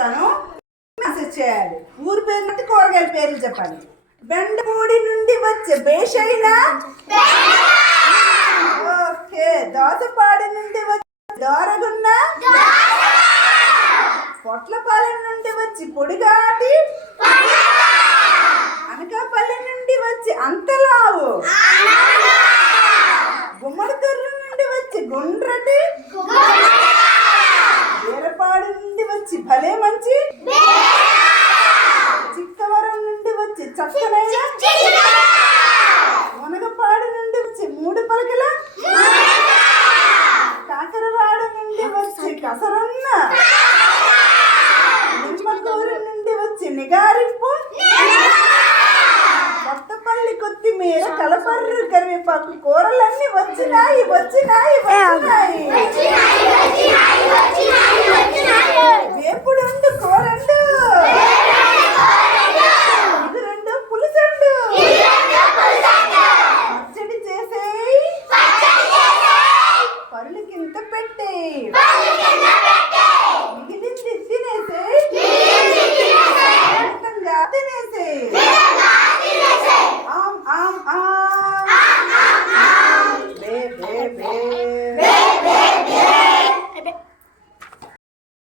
చెప్తాను, మెసేజ్ చేయాలి. ఊరి పేరు నుండి కూరగాయల పేర్లు చెప్పాలి. బెండపూడి నుండి వచ్చే బేషైనా, ఓకే. దోసపాడి నుండి వచ్చే దోరగున్న, పొట్లపాలెం నుండి వచ్చి పొడిగాటి, అనకాపల్లి నుండి వచ్చి అంతలావు, గుమ్మడితొర్రు నుండి వచ్చి గుండ్రటి, వీరపాడు నుండి వచ్చి భలే మంచి, చిక్కవరం నుండి వచ్చి చక్కనైన, మునగపాడు నుండి వచ్చి మూడు పలకల, కాకరవాడ నుండి వచ్చి కసరన్న, నిమ్మకూరు నుండి వచ్చి నిగారింపు, కొత్తపల్లి కొత్తిమీర కలపర్రు కరివేపాకు కూరలన్నీ వచ్చినాయి వచ్చినాయి వచ్చినాయి. వేపుడు